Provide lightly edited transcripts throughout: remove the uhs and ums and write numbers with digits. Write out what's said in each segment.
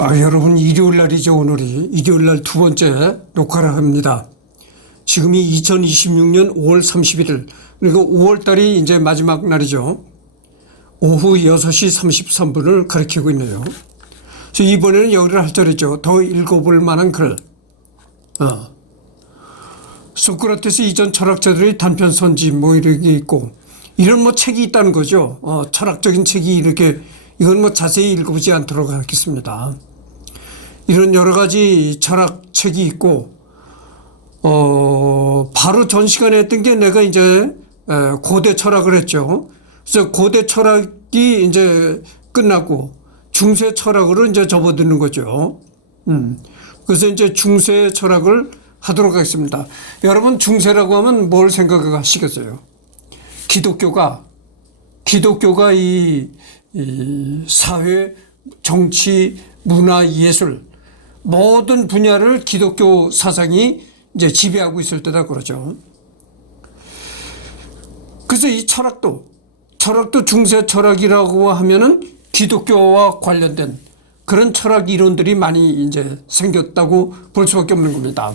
여러분, 일요일 날이죠. 오늘이 일요일 날 두 번째 녹화를 합니다. 지금이 2026년 5월 31일, 그리고 5월 달이 이제 마지막 날이죠. 오후 6시 33분을 가리키고 있네요. 그래서 이번에는 여기를 할 자리죠. 더 읽어볼 만한 글. 소크라테스 이전 철학자들의 단편 선지 뭐 이렇게 있고, 이런 책이 있다는 거죠. 철학적인 책이 이렇게, 이건 자세히 읽어보지 않도록 하겠습니다. 이런 여러 가지 철학책이 있고, 바로 전 시간에 했던 게 내가 이제 고대 철학을 했죠. 그래서 고대 철학이 이제 끝나고 중세 철학으로 이제 접어드는 거죠. 그래서 이제 중세 철학을 하도록 하겠습니다. 여러분, 중세라고 하면 뭘 생각하시겠어요? 기독교가 이 사회, 정치, 문화, 예술 모든 분야를 기독교 사상이 이제 지배하고 있을 때다 그러죠. 그래서 이 철학도 중세 철학이라고 하면은 기독교와 관련된 그런 철학 이론들이 많이 이제 생겼다고 볼 수밖에 없는 겁니다.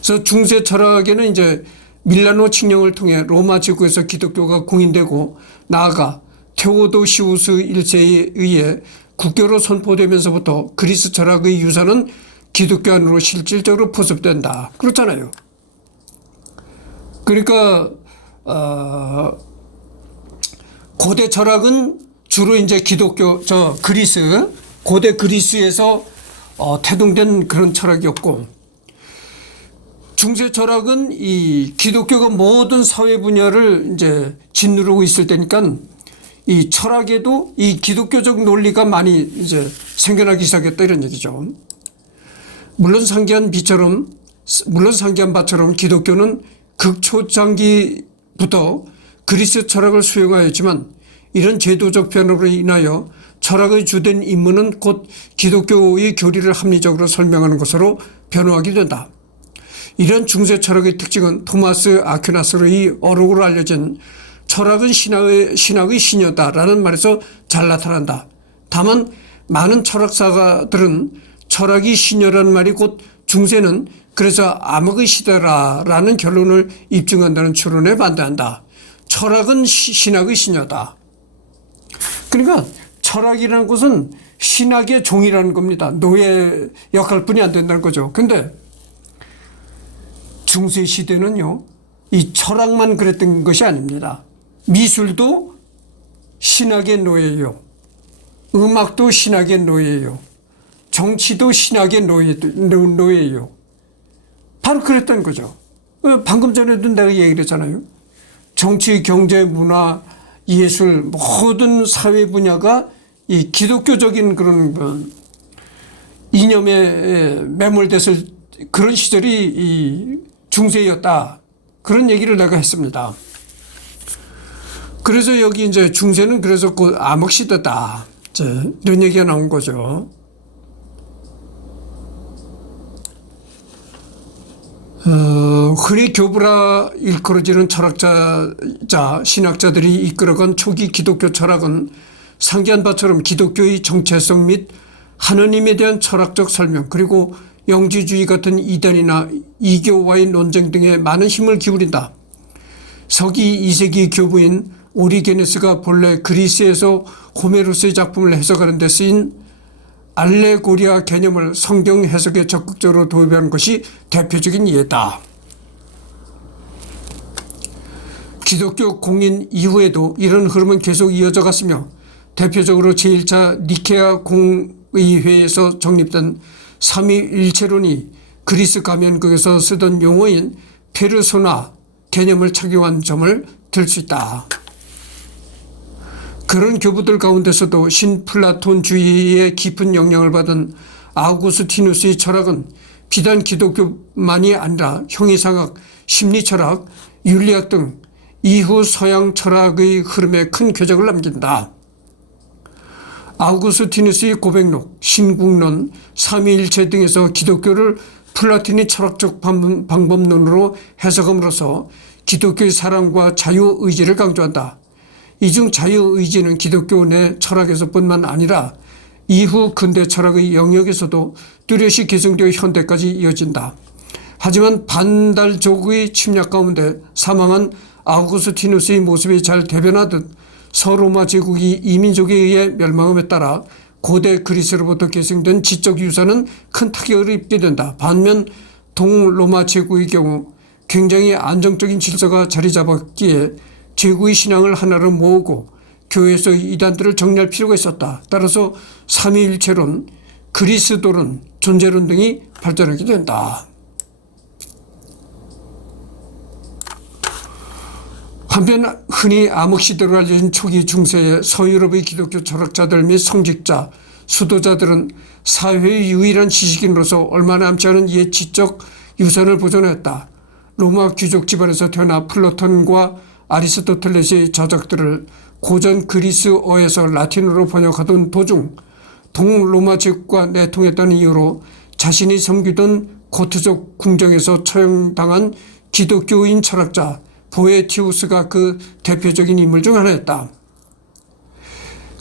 그래서 중세 철학에는 이제 밀라노 칙령을 통해 로마 제국에서 기독교가 공인되고, 나아가 테오도시우스 1세에 의해 국교로 선포되면서부터 그리스 철학의 유산은 기독교 안으로 실질적으로 포섭된다. 그렇잖아요. 그러니까 고대 철학은 주로 이제 고대 그리스에서 태동된 그런 철학이었고, 중세 철학은 이 기독교가 모든 사회 분야를 이제 짓누르고 있을 때니까 이 철학에도 이 기독교적 논리가 많이 이제 생겨나기 시작했다, 이런 얘기죠. 물론 상기한 바처럼 기독교는 극초창기부터 그리스 철학을 수용하였지만, 이런 제도적 변화로 인하여 철학의 주된 임무는 곧 기독교의 교리를 합리적으로 설명하는 것으로 변화하게 된다. 이런 중세 철학의 특징은 토마스 아퀴나스로 이 어록으로 알려진 철학은 신학의 신여다라는 말에서 잘 나타난다. 다만 많은 철학사가들은 철학이 신여라는 말이 곧 중세는 그래서 암흑의 시대라는 결론을 입증한다는 추론에 반대한다. 철학은 신학의 신여다. 그러니까 철학이라는 것은 신학의 종이라는 겁니다. 노예 역할뿐이 안 된다는 거죠. 근데 중세 시대는요, 이 철학만 그랬던 것이 아닙니다. 미술도 신학의 노예예요. 음악도 신학의 노예예요. 정치도 신학의 노예예요. 바로 그랬던 거죠. 방금 전에도 내가 얘기를 했잖아요. 정치, 경제, 문화, 예술 모든 사회 분야가 이 기독교적인 그런 이념에 매몰됐을 그런 시절이 이 중세였다. 그런 얘기를 내가 했습니다. 그래서 여기 이제 중세는 그래서 그 암흑시대다. 이런 얘기가 나온 거죠. 흔히 교부라 일컬어지는 신학자들이 이끌어간 초기 기독교 철학은 상기한 바처럼 기독교의 정체성 및 하느님에 대한 철학적 설명, 그리고 영지주의 같은 이단이나 이교와의 논쟁 등에 많은 힘을 기울인다. 서기 2세기 교부인 오리게네스가 본래 그리스에서 호메로스의 작품을 해석하는 데 쓰인 알레고리아 개념을 성경 해석에 적극적으로 도입하는 것이 대표적인 예다. 기독교 공인 이후에도 이런 흐름은 계속 이어져 갔으며, 대표적으로 제1차 니케아 공의회에서 정립된 삼위일체론이 그리스 가면극에서 쓰던 용어인 페르소나 개념을 착용한 점을 들 수 있다. 그런 교부들 가운데서도 신플라톤주의의 깊은 영향을 받은 아우구스티누스의 철학은 비단 기독교만이 아니라 형이상학, 심리철학, 윤리학 등 이후 서양 철학의 흐름에 큰 궤적을 남긴다. 아우구스티누스의 고백록, 신국론, 삼위일체 등에서 기독교를 플라톤의 철학적 방법론으로 해석함으로써 기독교의 사랑과 자유의지를 강조한다. 이중 자유의지는 기독교 내 철학에서뿐만 아니라 이후 근대 철학의 영역에서도 뚜렷이 계승되어 현대까지 이어진다. 하지만 반달족의 침략 가운데 사망한 아우구스티누스의 모습이 잘 대변하듯 서로마 제국이 이민족에 의해 멸망함에 따라 고대 그리스로부터 계승된 지적 유산은 큰 타격을 입게 된다. 반면 동로마 제국의 경우 굉장히 안정적인 질서가 자리 잡았기에 제국의 신앙을 하나로 모으고 교회에서 이단들을 정리할 필요가 있었다. 따라서 삼위일체론, 그리스도론, 존재론 등이 발전하게 된다. 한편 흔히 암흑시대로 알려진 초기 중세의 서유럽의 기독교 철학자들 및 성직자, 수도자들은 사회의 유일한 지식인으로서 얼마 남지 않은 옛 지적 유산을 보존했다. 로마 귀족 집안에서 태어나 플라톤과 아리스토텔레스의 저작들을 고전 그리스어에서 라틴어로 번역하던 도중 동로마 제국과 내통했다는 이유로 자신이 섬기던 고트족 궁정에서 처형당한 기독교인 철학자 보에티우스가 그 대표적인 인물 중 하나였다.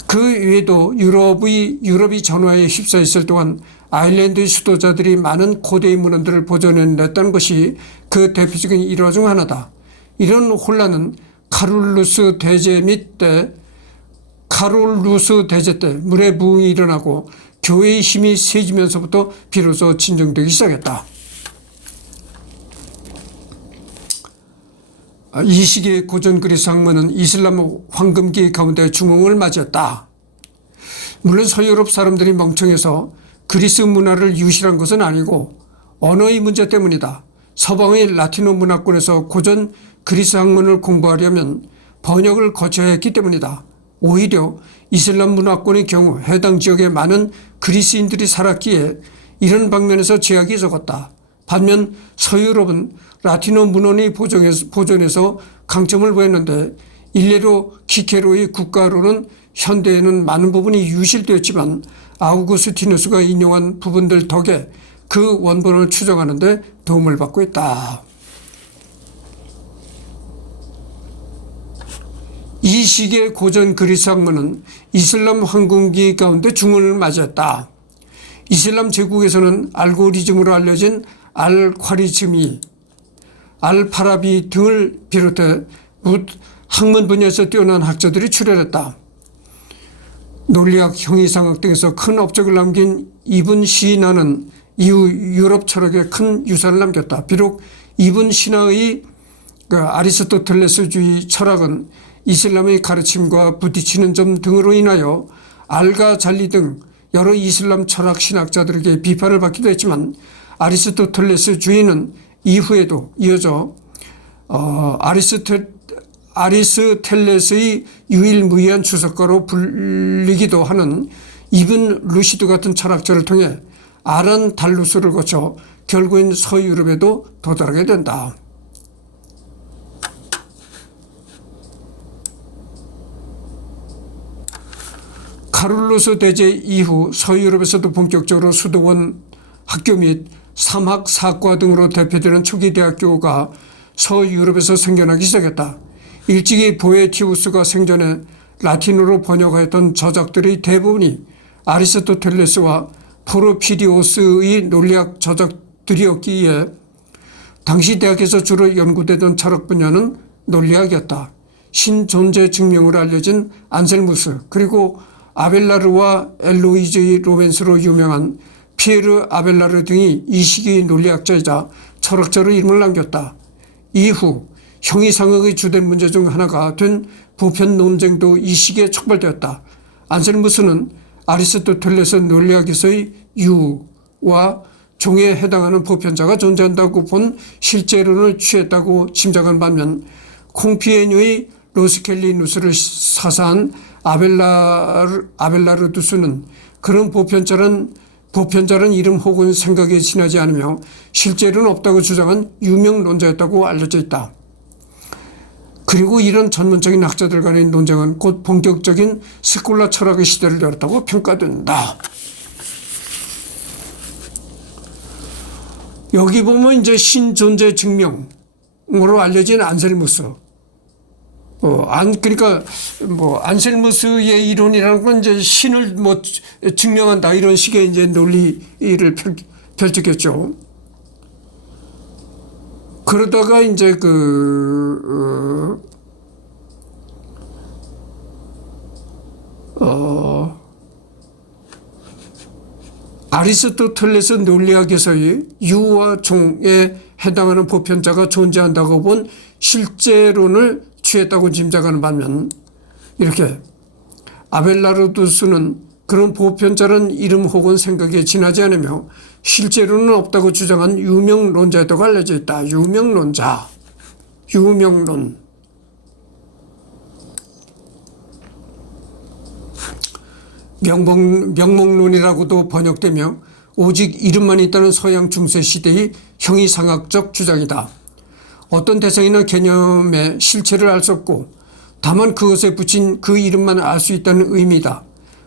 그 외에도 유럽이 전화에 휩싸였을 동안 아일랜드의 수도자들이 많은 고대의 문헌들을 보존해냈다는 것이 그 대표적인 일화 중 하나다. 이런 혼란은 카롤루스 대제 때 물의 부흥이 일어나고 교회의 힘이 세지면서부터 비로소 진정되기 시작했다. 이 시기의 고전 그리스 학문은 이슬람 황금기 가운데 중흥을 맞이했다. 물론 서유럽 사람들이 멍청해서 그리스 문화를 유실한 것은 아니고 언어의 문제 때문이다. 서방의 라틴어 문화권에서 고전 그리스 학문을 공부하려면 번역을 거쳐야 했기 때문이다. 오히려 이슬람 문화권의 경우 해당 지역에 많은 그리스인들이 살았기에 이런 방면에서 제약이 적었다. 반면 서유럽은 라틴어 문헌의 보존에서 강점을 보였는데 일례로 키케로의 국가로는 현대에는 많은 부분이 유실되었지만 아우구스티누스가 인용한 부분들 덕에 그 원본을 추정하는 데 도움을 받고 있다. 이 시기의 고전 그리스 학문은 이슬람 황금기 가운데 중흥을 맞이했다. 이슬람 제국에서는 알고리즘으로 알려진 알콰리즘이 알파라비 등을 비롯해 학문 분야에서 뛰어난 학자들이 출현했다. 논리학, 형이상학 등에서 큰 업적을 남긴 이븐 시나는 이후 유럽 철학에 큰 유산을 남겼다. 비록 이븐 시나의 아리스토텔레스주의 철학은 이슬람의 가르침과 부딪히는 점 등으로 인하여 알가잘리 등 여러 이슬람 철학 신학자들에게 비판을 받기도 했지만 아리스토텔레스주의는 이후에도 이어져 아리스텔레스의 유일무이한 주석가로 불리기도 하는 이븐 루시드 같은 철학자를 통해 아란 달루스를 거쳐 결국엔 서유럽에도 도달하게 된다. 카롤루스 대제 이후 서유럽에서도 본격적으로 수도원 학교 및 삼학, 사과 등으로 대표되는 초기 대학교가 서유럽에서 생겨나기 시작했다. 일찍이 보에티우스가 생전에 라틴어로 번역하였던 저작들의 대부분이 아리스토텔레스와 포르피디오스의 논리학 저작들이었기에 당시 대학에서 주로 연구되던 철학 분야는 논리학이었다. 신존재 증명으로 알려진 안셀무스 그리고 아벨라르와 엘로이즈의 로맨스로 유명한 피에르 아벨라르 등이 이 시기의 논리학자이자 철학자로 이름을 남겼다. 이후 형이상학의 주된 문제 중 하나가 된 보편 논쟁도 이 시기에 촉발되었다. 안셀무스는 아리스토텔레스 논리학에서의 유와 종에 해당하는 보편자가 존재한다고 본 실제론을 취했다고 짐작한 반면 콩피에뉴의 로스켈리누스를 사사한 아벨라르두스는 그런 보편자는 이름 혹은 생각에 지나지 않으며 실제로는 없다고 주장한 유명론자였다고 알려져 있다. 그리고 이런 전문적인 학자들 간의 논쟁은 곧 본격적인 스콜라 철학의 시대를 열었다고 평가된다. 여기 보면 이제 신존재 증명으로 알려진 안셀무스, 그러니까 뭐 안셀무스의 이론이라는 건 이제 신을 뭐 증명한다 이런 식의 이제 논리를 펼쳤겠죠. 그러다가 이제 아리스토텔레스 논리학에서의 유와 종에 해당하는 보편자가 존재한다고 본 실제론을 취했다고 짐작하는 반면 이렇게 아벨라르두스는 그런 보편자라는 이름 혹은 생각에 지나지 않으며 실제로는 없다고 주장한 유명론자였다고 알려져 있다. 유명론자, 유명론. 명목론이라고도 번역되며 오직 이름만 있다는 서양 중세 시대의 형이상학적 주장이다. 어떤 대상이나 개념의 실체를 알 수 없고 다만 그것에 붙인 그 이름만 알 수 있다는 의미다.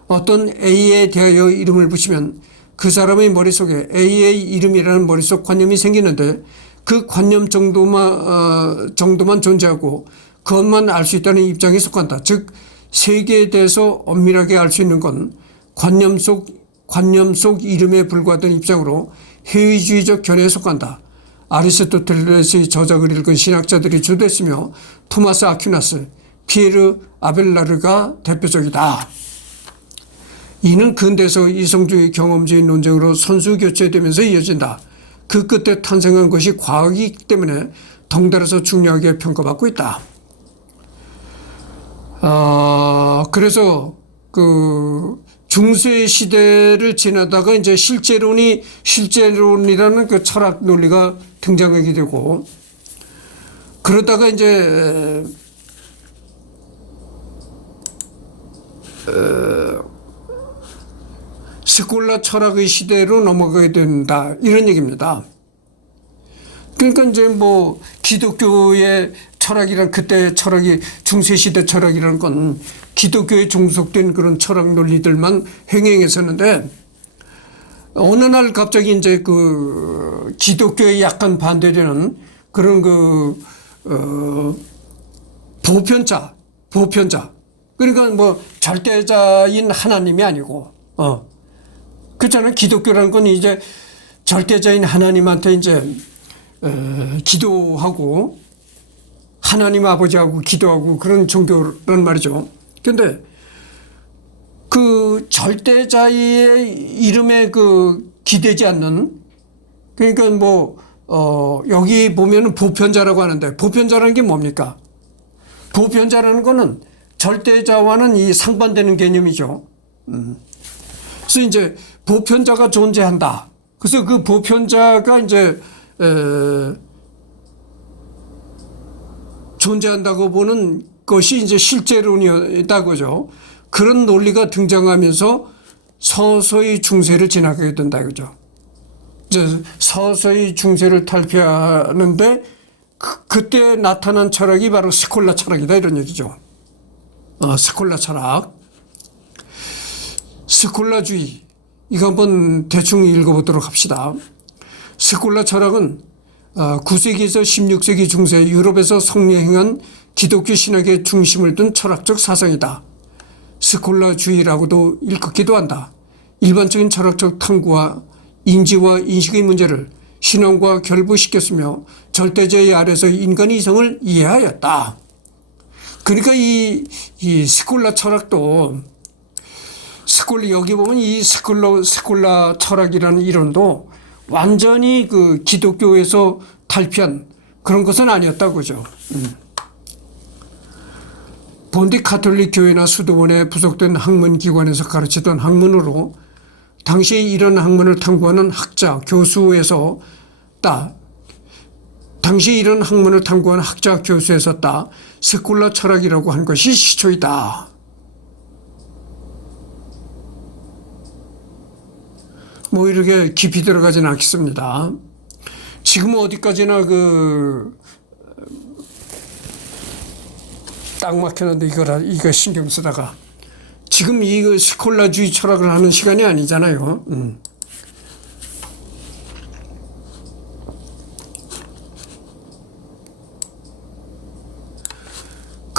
어떤 A에 대하여 이름을 붙이면 그 사람의 머릿속에 A의 이름이라는 머릿속 관념이 생기는데 그 관념 정도만 존재하고 그것만 알 수 있다는 입장에 속한다. 즉 세계에 대해서 엄밀하게 알 수 있는 건 관념 속 이름에 불과하던 입장으로 회의주의적 견해에 속한다. 아리스토텔레스의 저작을 읽은 신학자들이 주됐으며 토마스 아퀴나스, 피에르 아벨라르가 대표적이다. 이는 근대에서 이성주의 경험주의 논쟁으로 선수교체되면서 이어진다. 그 끝에 탄생한 것이 과학이기 때문에 덩달아서 중요하게 평가받고 있다. 그래서 중세 시대를 지나다가 이제 실제론이라는 그 철학 논리가 등장하게 되고 그러다가 이제 스콜라 철학의 시대로 넘어가게 된다 이런 얘기입니다. 그러니까 이제 뭐 기독교의 철학이란 그때 철학이 중세 시대 철학이라는 건 기독교에 종속된 그런 철학 논리들만 횡행했었는데 어느 날 갑자기 이제 그 기독교에 약간 반대되는 그런 보편자 그러니까 뭐 절대자인 하나님이 아니고 그렇잖아요. 기독교라는 건 이제 절대자인 하나님한테 이제 기도하고 하나님 아버지하고 기도하고 그런 종교란 말이죠. 근데 그 절대자의 이름에 기대지 않는 그러니까 뭐 여기 보면은 보편자라고 하는데 보편자라는 게 뭡니까? 보편자라는 거는 절대자와는 이 상반되는 개념이죠. 그래서 이제 보편자가 존재한다. 그래서 그 보편자가 이제 존재한다고 보는 것이 이제 실제론이다 그죠. 그런 논리가 등장하면서 서서히 중세를 지나가게 된다 이거죠. 이제 서서히 중세를 탈피하는데 그때 나타난 철학이 바로 스콜라 철학이다 이런 얘기죠. 스콜라 철학. 스콜라주의. 이거 한번 대충 읽어보도록 합시다. 스콜라 철학은 9세기에서 16세기 중세 유럽에서 성행한 기독교 신학의 중심을 둔 철학적 사상이다. 스콜라주의라고도 일컫기도 한다. 일반적인 철학적 탐구와 인지와 인식의 문제를 신앙과 결부시켰으며 절대자의 아래서 인간의 이성을 이해하였다. 그러니까 이 스콜라 철학도 여기 보면 이 스콜라 철학이라는 이론도 완전히 그 기독교에서 탈피한 그런 것은 아니었다고 그죠. 본디 가톨릭 교회나 수도원에 부속된 학문기관에서 가르치던 학문으로 당시에 이런 학문을 탐구하는 학자, 교수에서 당시 이런 학문을 탐구하는 학자, 교수에서 스콜라 철학이라고 한 것이 시초이다. 뭐 이렇게 깊이 들어가지는 않겠습니다. 지금 어디까지나 딱 막혔는데 이거 신경 쓰다가 지금 이 스콜라주의 철학을 하는 시간이 아니잖아요.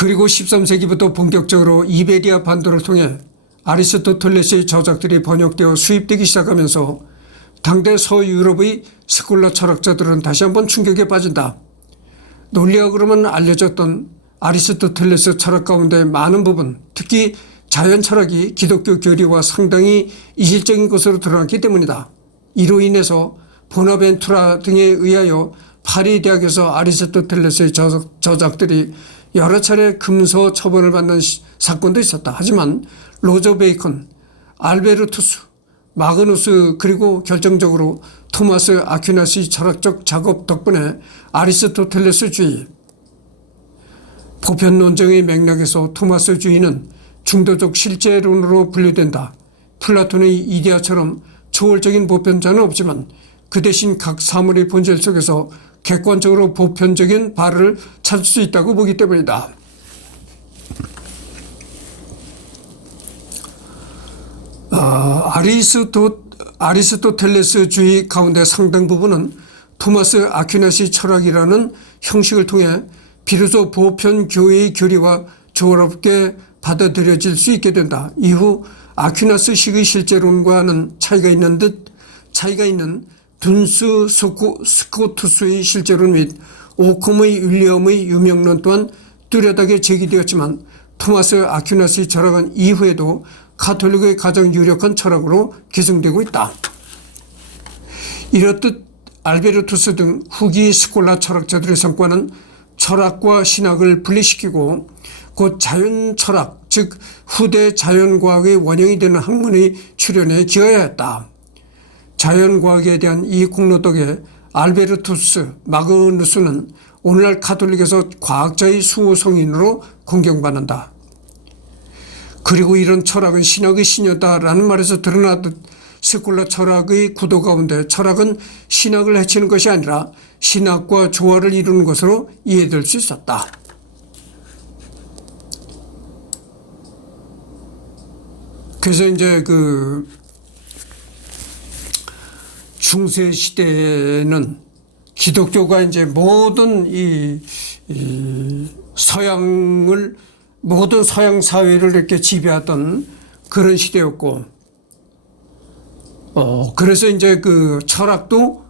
그리고 13세기부터 본격적으로 이베리아 반도를 통해 아리스토텔레스의 저작들이 번역되어 수입되기 시작하면서 당대 서유럽의 스콜라 철학자들은 다시 한번 충격에 빠진다. 논리학으로만 알려졌던 아리스토텔레스 철학 가운데 많은 부분, 특히 자연 철학이 기독교 교리와 상당히 이질적인 것으로 드러났기 때문이다. 이로 인해서 보나벤투라 등에 의하여 파리 대학에서 아리스토텔레스의 저작들이 여러 차례 금서 처벌을 받는 사건도 있었다. 하지만 로저 베이컨, 알베르투스, 마그누스 그리고 결정적으로 토마스 아퀴나스의 철학적 작업 덕분에 아리스토텔레스주의, 보편논쟁의 맥락에서 토마스주의는 중도적 실제론으로 분류된다. 플라톤의 이데아처럼 초월적인 보편자는 없지만 그 대신 각 사물의 본질 속에서 객관적으로 보편적인 바를 찾을 수 있다고 보기 때문이다. 아리스토텔레스주의 가운데 상당 부분은 토마스 아퀴나스의 철학이라는 형식을 통해 비로소 보편교회의 교리와 조화롭게 받아들여질 수 있게 된다. 이후 아퀴나스식의 실제론과는 차이가 있는 둔스 스코투스의 실제론 및 오컴의 윌리엄의 유명론 또한 뚜렷하게 제기되었지만 토마스 아퀴나스의 철학은 이후에도 가톨릭의 가장 유력한 철학으로 기승되고 있다. 이렇듯 알베르투스 등 후기 스콜라 철학자들의 성과는 철학과 신학을 분리시키고 곧 자연철학, 즉 후대 자연과학의 원형이 되는 학문의 출현에 기여하였다. 자연과학에 대한 이 공로 덕에 알베르투스, 마그누스는 오늘날 가톨릭에서 과학자의 수호성인으로 공경받는다. 그리고 이런 철학은 신학의 신여다라는 말에서 드러나듯 스콜라 철학의 구도 가운데 철학은 신학을 해치는 것이 아니라 신학과 조화를 이루는 것으로 이해될 수 있었다. 그래서 이제 그 중세 시대에는 기독교가 이제 모든 모든 서양 사회를 이렇게 지배하던 그런 시대였고, 그래서 이제 그 철학도,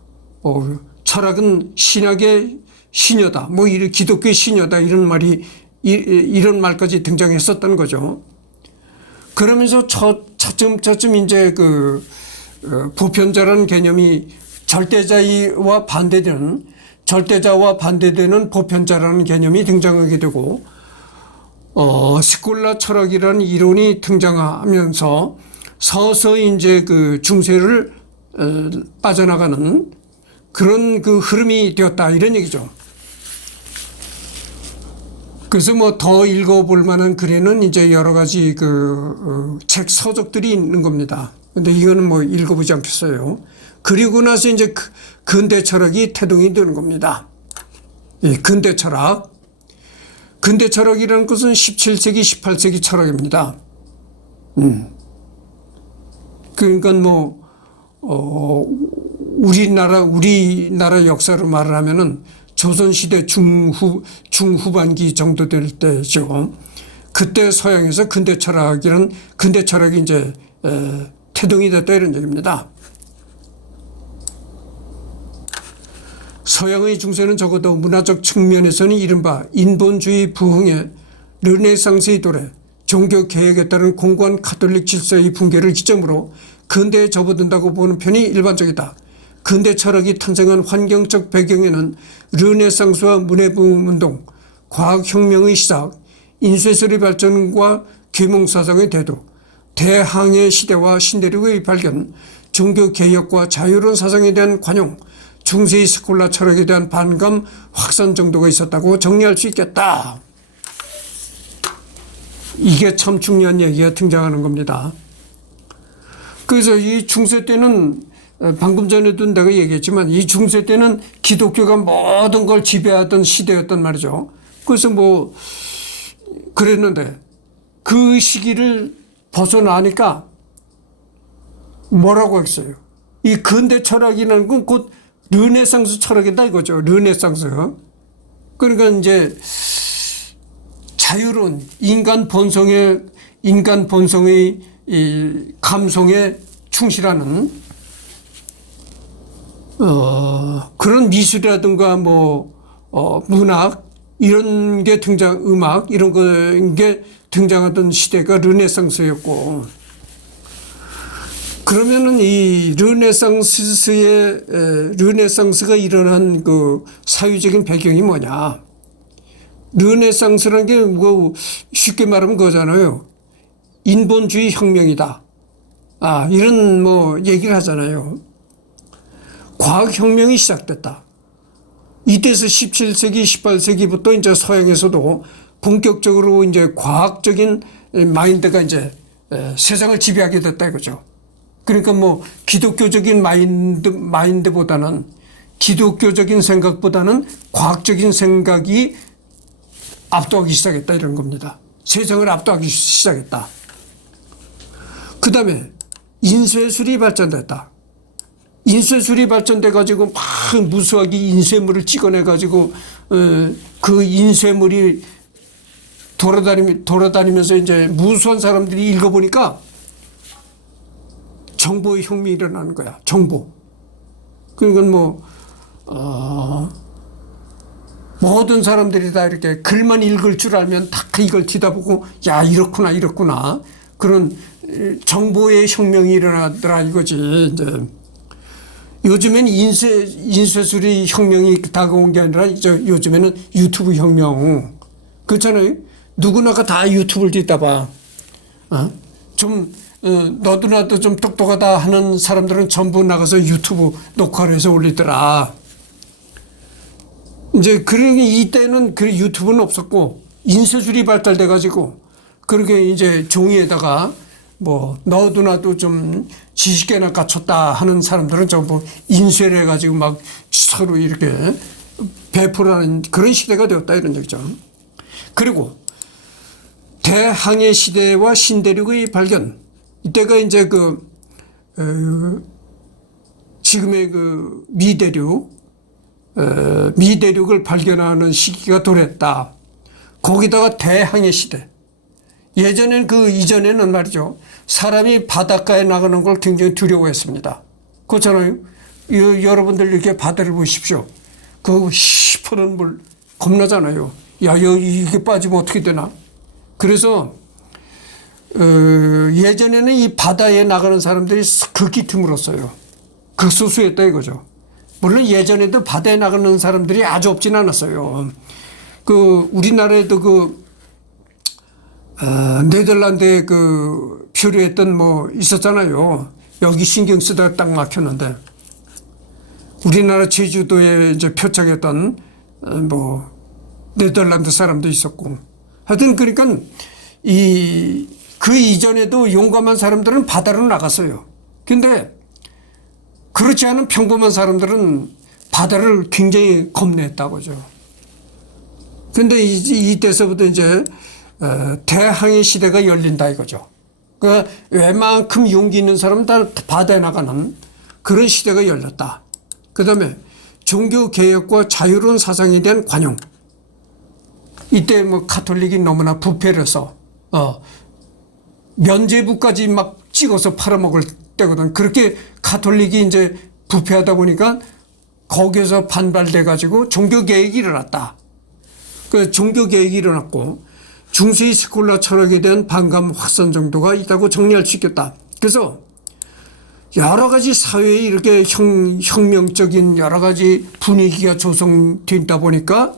철학은 신학의 신여다, 뭐 기독교의 신여다 이런 말까지 등장했었던 거죠. 그러면서 차츰 이제 그 보편자라는 개념이 절대자와 반대되는 보편자라는 개념이 등장하게 되고, 스콜라 철학이라는 이론이 등장하면서 서서히 이제 그 중세를 빠져나가는 그런 그 흐름이 되었다 이런 얘기죠. 그래서 뭐 더 읽어볼 만한 글에는 이제 여러 가지 그 책 서적들이 있는 겁니다. 근데 이거는 뭐 읽어보지 않겠어요. 그리고 나서 이제 근대 철학이 태동이 되는 겁니다. 예, 근대 철학. 근대 철학이라는 것은 17세기, 18세기 철학입니다. 그러니까 뭐, 우리나라 역사를 말을 하면은 조선시대 중후반기 정도 될 때죠. 그때 서양에서 근대 철학이 이제, 태동이 됐다 이런 얘기입니다. 서양의 중세는 적어도 문화적 측면에서는 이른바 인본주의 부흥의 르네상스의 도래, 종교 개혁에 따른 공고한 가톨릭 질서의 붕괴를 기점으로 근대에 접어든다고 보는 편이 일반적이다. 근대 철학이 탄생한 환경적 배경에는 르네상스와 문해부운동, 과학혁명의 시작, 인쇄술의 발전과 계몽사상의 대도, 대항해 시대와 신대륙의 발견, 종교개혁과 자유로운 사상에 대한 관용, 중세의 스콜라 철학에 대한 반감 확산 정도가 있었다고 정리할 수 있겠다. 이게 참 중요한 얘기가 등장하는 겁니다. 그래서 이 중세 때는 방금 전에도 내가 얘기했지만 이 중세 때는 기독교가 모든 걸 지배하던 시대였단 말이죠. 그래서 뭐 그랬는데 그 시기를 벗어나니까 뭐라고 했어요? 이 근대 철학이라는 건 곧 르네상스 철학이다 이거죠. 르네상스. 그러니까 이제 자유로운 인간 본성의 이 감성에 충실하는 그런 미술이라든가 문학 이런 게 음악 이런 게 등장하던 시대가 르네상스였고, 그러면은 이 르네상스가 일어난 그 사회적인 배경이 뭐냐? 르네상스라는 게 쉽게 말하면 그거잖아요. 인본주의 혁명이다. 이런 얘기를 하잖아요. 과학혁명이 시작됐다. 이때서 17세기, 18세기부터 이제 서양에서도 본격적으로 이제 과학적인 마인드가 이제 세상을 지배하게 됐다 이거죠. 그러니까 기독교적인 마인드보다는, 기독교적인 생각보다는 과학적인 생각이 압도하기 시작했다 이런 겁니다. 세상을 압도하기 시작했다. 그 다음에 인쇄술이 발전됐다. 인쇄술이 발전돼가지고 막 무수하게 인쇄물을 찍어내가지고 그 인쇄물이 돌아다니면서 이제 무수한 사람들이 읽어보니까 정보의 혁명이 일어나는 거야. 정보. 그러니까 모든 사람들이 다 이렇게 글만 읽을 줄 알면 다 이걸 뒤다보고 야 이렇구나 그런 정보의 혁명이 일어나더라 이거지. 이제 요즘에는 인쇄술의 혁명이 다가온 게 아니라 요즘에는 유튜브 혁명. 그렇잖아요. 누구나가 다 유튜브를 뒤다봐. 너도 나도 좀 똑똑하다 하는 사람들은 전부 나가서 유튜브 녹화를 해서 올리더라. 이제 그러니 이때는 그 유튜브는 없었고 인쇄술이 발달돼가지고 그렇게 이제 종이에다가 너도 나도 좀 지식계나 갖췄다 하는 사람들은 전부 인쇄를 해가지고 막 서로 이렇게 배포하는 그런 시대가 되었다 이런 얘기죠. 그리고 대항해 시대와 신대륙의 발견. 이때가 이제 지금의 미대륙을 발견하는 시기가 도래했다. 거기다가 대항해 시대. 예전엔 이전에는 말이죠. 사람이 바닷가에 나가는 걸 굉장히 두려워했습니다. 그렇잖아요. 여러분들 이렇게 바다를 보십시오. 그 시퍼런 물 겁나잖아요. 이게 빠지면 어떻게 되나? 그래서 예전에는 이 바다에 나가는 사람들이 극히 드물었어요. 극소수였다 이거죠. 물론 예전에도 바다에 나가는 사람들이 아주 없진 않았어요. 우리나라에도 네덜란드에 표류했던 있었잖아요. 여기 신경 쓰다가 딱 막혔는데, 우리나라 제주도에 이제 표착했던 네덜란드 사람도 있었고, 하여튼 그러니까 그 이전에도 용감한 사람들은 바다로 나갔어요. 근데 그렇지 않은 평범한 사람들은 바다를 굉장히 겁내했다고죠. 근데 이때서부터 이제 대항해 시대가 열린다 이거죠. 그러니까 웬만큼 용기 있는 사람은 다 바다에 나가는 그런 시대가 열렸다. 그 다음에 종교개혁과 자유로운 사상에 대한 관용. 이때 가톨릭이 너무나 부패를 해서 면죄부까지 막 찍어서 팔아먹을 때거든. 그렇게 가톨릭이 이제 부패하다 보니까 거기에서 반발돼가지고 종교개혁이 일어났다. 그 종교개혁이 일어났고 중세의 스콜라 철학에 대한 반감 확산 정도가 있다고 정리할 수 있겠다. 그래서 여러 가지 사회에 이렇게 혁명적인 여러 가지 분위기가 조성된다 보니까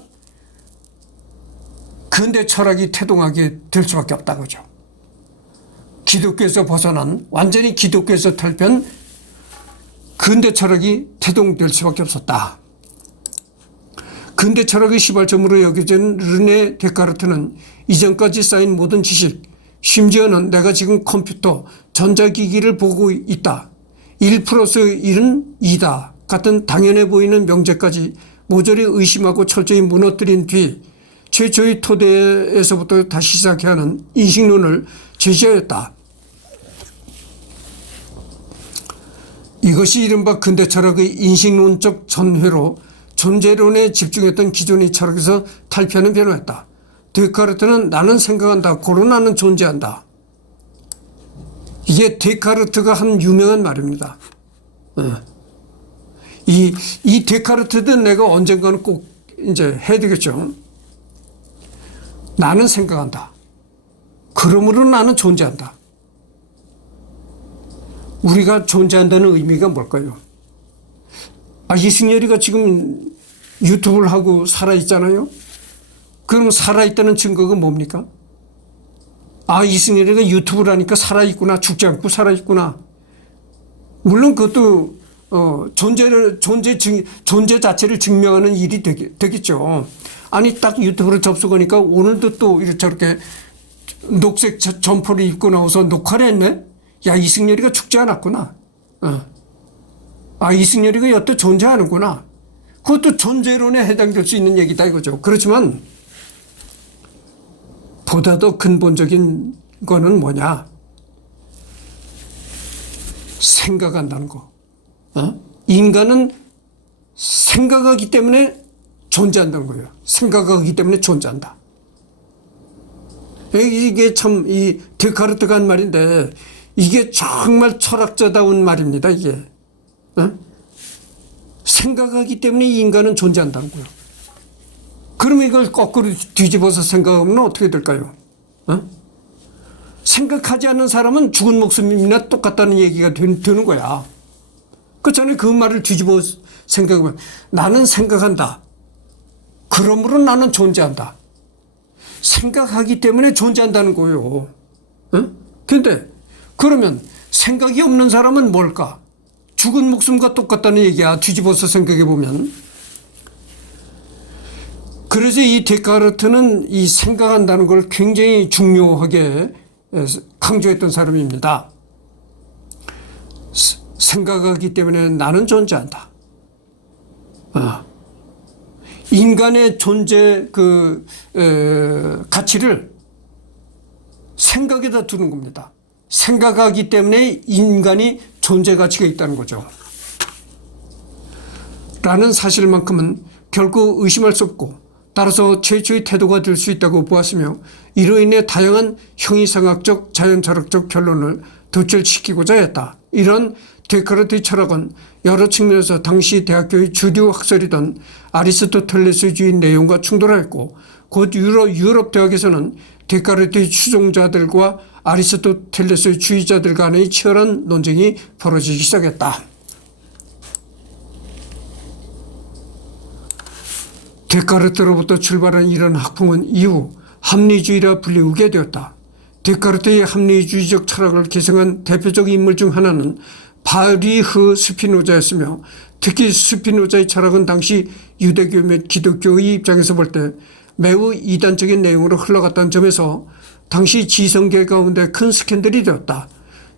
근대 철학이 태동하게 될 수밖에 없다 그죠. 기독교에서 벗어난 완전히 기독교에서 탈피한 근대 철학이 태동될 수밖에 없었다. 근대 철학의 시발점으로 여겨진 르네 데카르트는 이전까지 쌓인 모든 지식, 심지어는 내가 지금 컴퓨터, 전자기기를 보고 있다. 1 플러스 1은 2다. 같은 당연해 보이는 명제까지 모조리 의심하고 철저히 무너뜨린 뒤 최초의 토대에서부터 다시 시작해야 하는 인식론을 제시하였다. 이것이 이른바 근대 철학의 인식론적 전회로 존재론에 집중했던 기존의 철학에서 탈피하는 변화였다. 데카르트는 나는 생각한다. 고로 나는 존재한다. 이게 데카르트가 한 유명한 말입니다. 이 데카르트든 내가 언젠가는 꼭 이제 해야 되겠죠. 나는 생각한다. 그러므로 나는 존재한다. 우리가 존재한다는 의미가 뭘까요? 이승열이가 지금 유튜브를 하고 살아있잖아요. 그럼 살아있다는 증거가 뭡니까? 이승열이가 유튜브를 하니까 살아있구나. 죽지 않고 살아있구나. 물론 그것도 존재 자체를 증명하는 일이 되겠죠. 아니 딱 유튜브를 접속하니까 오늘도 또 이렇게 저렇게 녹색 점퍼를 입고 나와서 녹화를 했네. 야, 이승열이가 죽지 않았구나. 이승열이가 여태 존재하는구나. 그것도 존재론에 해당될 수 있는 얘기다 이거죠. 그렇지만 보다 더 근본적인 거는 뭐냐? 생각한다는 거. 인간은 생각하기 때문에 존재한다는 거예요. 생각하기 때문에 존재한다. 이게 참 이 데카르트가 한 말인데 이게 정말 철학자다운 말입니다. 이게 생각하기 때문에 인간은 존재한다는 거예요. 그러면 이걸 거꾸로 뒤집어서 생각하면 어떻게 될까요? 생각하지 않는 사람은 죽은 목숨이나 똑같다는 얘기가 되는 거야. 그렇잖아요. 그 말을 뒤집어 생각하면 나는 생각한다. 그러므로 나는 존재한다. 생각하기 때문에 존재한다는 거예요. 그런데 그러면 생각이 없는 사람은 뭘까? 죽은 목숨과 똑같다는 얘기야. 뒤집어서 생각해 보면. 그래서 이 데카르트는 이 생각한다는 걸 굉장히 중요하게 강조했던 사람입니다. 생각하기 때문에 나는 존재한다. 인간의 존재 가치를 생각에다 두는 겁니다. 생각하기 때문에 인간이 존재 가치가 있다는 거죠. 라는 사실만큼은 결코 의심할 수 없고 따라서 최초의 태도가 될 수 있다고 보았으며 이로 인해 다양한 형이상학적 자연철학적 결론을 도출시키고자 했다. 이런 데카르트의 철학은 여러 측면에서 당시 대학교의 주류 학설이던 아리스토텔레스주의 내용과 충돌하였고 곧 유럽 대학에서는 데카르트의 추종자들과 아리스토텔레스 주의자들 간의 치열한 논쟁이 벌어지기 시작했다. 데카르트로부터 출발한 이런 학풍은 이후 합리주의라 불리우게 되었다. 데카르트의 합리주의적 철학을 계승한 대표적 인물 중 하나는 바리흐 스피노자였으며 특히 스피노자의 철학은 당시 유대교 및 기독교의 입장에서 볼 때 매우 이단적인 내용으로 흘러갔다는 점에서 당시 지성계 가운데 큰 스캔들이 되었다.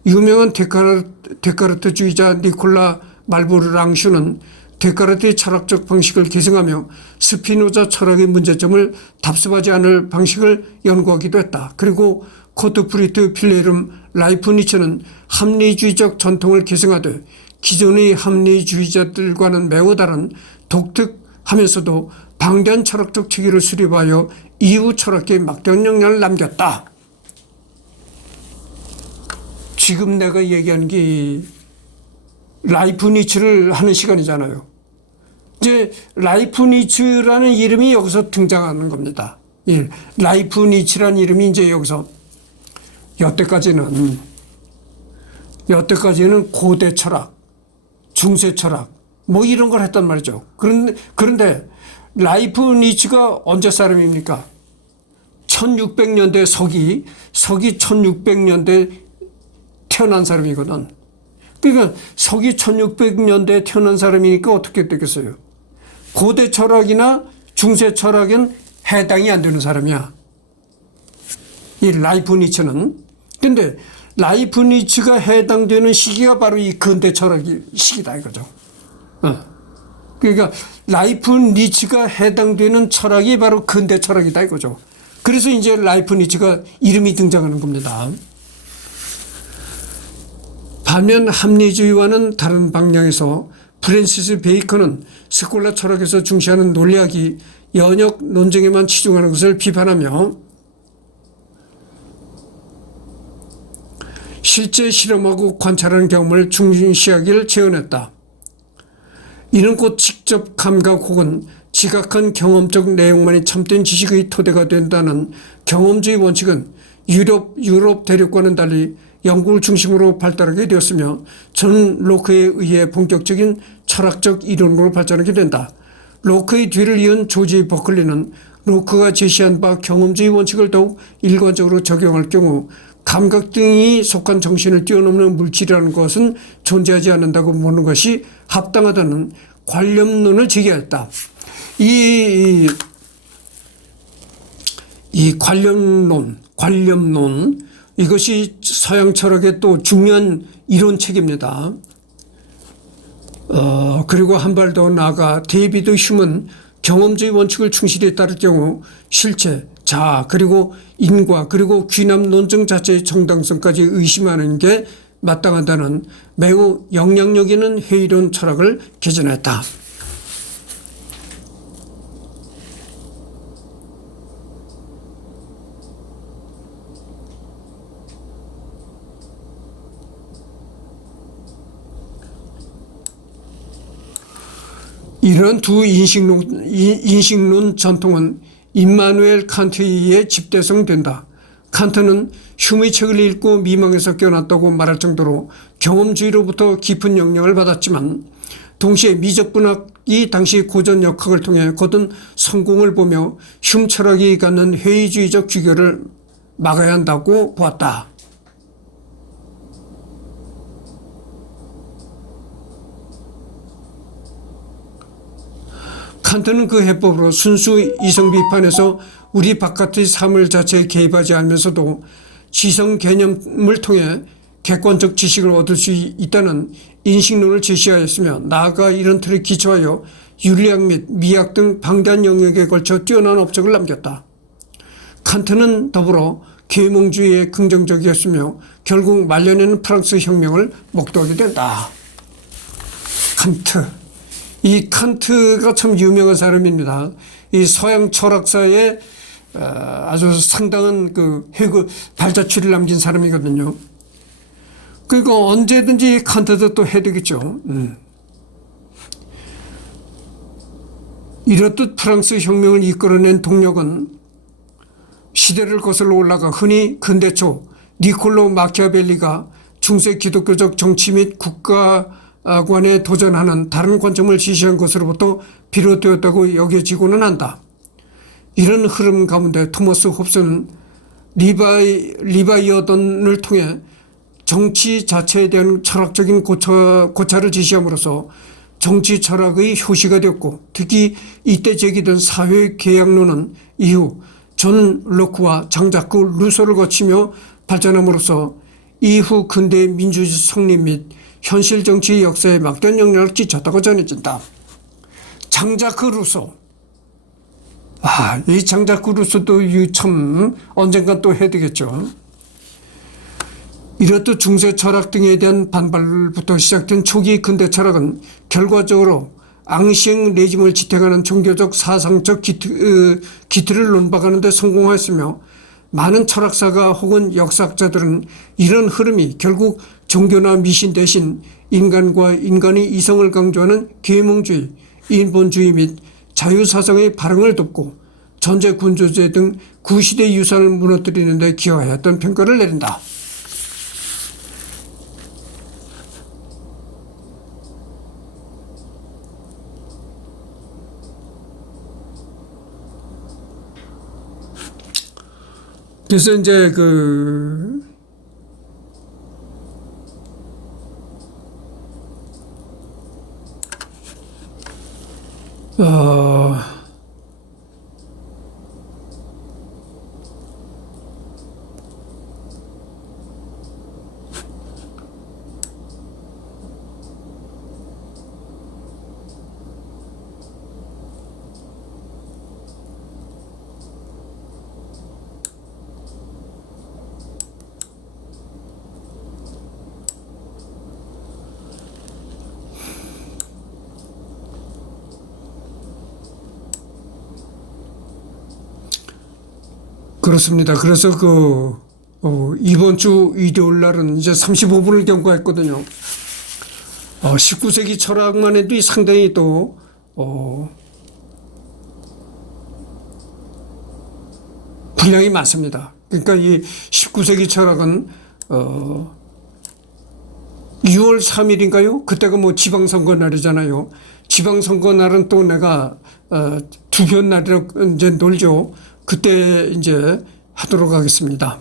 유명한 데카르트주의자 니콜라 말보르랑슈는 데카르트의 철학적 방식을 계승하며 스피노자 철학의 문제점을 답습하지 않을 방식을 연구하기도 했다. 그리고 코트프리트 필레름 라이프니츠는 합리주의적 전통을 계승하되 기존의 합리주의자들과는 매우 다른 독특하면서도 방대한 철학적 체계를 수립하여 이후 철학계에 막대한 영향을 남겼다. 지금 내가 얘기하는 게 라이프니츠를 하는 시간이잖아요. 이제 라이프니츠라는 이름이 여기서 등장하는 겁니다. 예, 라이프니츠라는 이름이 이제 여기서 여태까지는 고대 철학, 중세 철학 뭐 이런 걸 했단 말이죠. 그런데 라이프니츠가 언제 사람입니까? 1600년대 서기 1600년대 태어난 사람이거든. 그러니까 서기 1600년대에 태어난 사람이니까 어떻게 되겠어요? 고대 철학이나 중세 철학엔 해당이 안 되는 사람이야. 이 라이프니츠는. 근데 라이프니츠가 해당되는 시기가 바로 이 근대 철학의 시기다 이거죠. 그러니까 라이프니츠가 해당되는 철학이 바로 근대 철학이다 이거죠. 그래서 이제 라이프니츠가 이름이 등장하는 겁니다. 반면 합리주의와는 다른 방향에서 프랜시스 베이컨은 스콜라 철학에서 중시하는 논리학이 연역 논쟁에만 치중하는 것을 비판하며 실제 실험하고 관찰하는 경험을 중시하기를 제언했다. 이는 곧 직접 감각 혹은 지각한 경험적 내용만이 참된 지식의 토대가 된다는 경험주의 원칙은 유럽 대륙과는 달리 영국을 중심으로 발달하게 되었으며 존 로크에 의해 본격적인 철학적 이론으로 발전하게 된다. 로크의 뒤를 이은 조지 버클리는 로크가 제시한 바 경험주의 원칙을 더욱 일관적으로 적용할 경우 감각 등이 속한 정신을 뛰어넘는 물질이라는 것은 존재하지 않는다고 보는 것이 합당하다는 관념론을 제기했다. 이 관념론 이것이 서양 철학의 또 중요한 이론책입니다. 그리고 한 발 더 나아가 데이비드 휴먼 경험주의 원칙을 충실히 따를 경우 실체, 자아, 그리고 인과, 그리고 귀남 논증 자체의 정당성까지 의심하는 게 마땅하다는 매우 영향력 있는 회의론 철학을 개진했다. 이런 두 인식론 전통은 임마누엘 칸트에 의해 집대성된다. 칸트는 휴메의 책을 읽고 미망에서 깨어났다고 말할 정도로 경험주의로부터 깊은 영향을 받았지만 동시에 미적분학이 당시 고전역학을 통해 거둔 성공을 보며 흉 철학이 갖는 회의주의적 규결을 막아야 한다고 보았다. 칸트는 그 해법으로 순수 이성 비판에서 우리 바깥의 사물 자체에 개입하지 않으면서도 지성 개념을 통해 객관적 지식을 얻을 수 있다는 인식론을 제시하였으며 나아가 이런 틀에 기초하여 윤리학 및 미학 등 방대한 영역에 걸쳐 뛰어난 업적을 남겼다. 칸트는 더불어 계몽주의에 긍정적이었으며 결국 말년에는 프랑스 혁명을 목도하게 된다. 칸트. 이 칸트가 참 유명한 사람입니다. 이 서양 철학사에 아주 상당한 발자취를 남긴 사람이거든요. 그러니까 언제든지 칸트도 또 해되겠죠. 이렇듯 프랑스 혁명을 이끌어낸 동력은 시대를 거슬러 올라가 흔히 근대초 니콜로 마키아벨리가 중세 기독교적 정치 및 국가관에 도전하는 다른 관점을 지시한 것으로부터 비롯되었다고 여겨지고는 한다. 이런 흐름 가운데 토머스 홉스는 리바이어던을 통해 정치 자체에 대한 철학적인 고찰을 제시함으로써 정치 철학의 효시가 되었고 특히 이때 제기된 사회계약론은 이후 존 로크와 장자크 루소를 거치며 발전함으로써 이후 근대의 민주주의 성립 및 현실 정치 역사에 막대한 영향을 끼쳤다고 전해진다. 장자크 루소. 이 장자크 루소도 참 언젠가 또 해야 되겠죠. 이렇듯 중세 철학 등에 대한 반발부터 시작된 초기 근대 철학은 결과적으로 앙시행 레짐을 지탱하는 종교적 사상적 기틀을 논박하는 데 성공하였으며 많은 철학사가 혹은 역사학자들은 이런 흐름이 결국 종교나 미신 대신 인간과 인간의 이성을 강조하는 계몽주의, 인본주의 및 자유사상의 발흥을 돕고 전제군주제 등 구시대 유산을 무너뜨리는 데 기여하였던 평가를 내린다. 그래서 이제 그렇습니다. 그래서 이번 주 일요일 날은 이제 35분을 경과했거든요. 19세기 철학만 해도 상당히 또, 분량이 많습니다. 그러니까 이 19세기 철학은, 6월 3일인가요? 그때가 뭐 지방선거 날이잖아요. 지방선거 날은 또 내가, 투표 날이라고 이제 놀죠. 그때 이제 하도록 하겠습니다.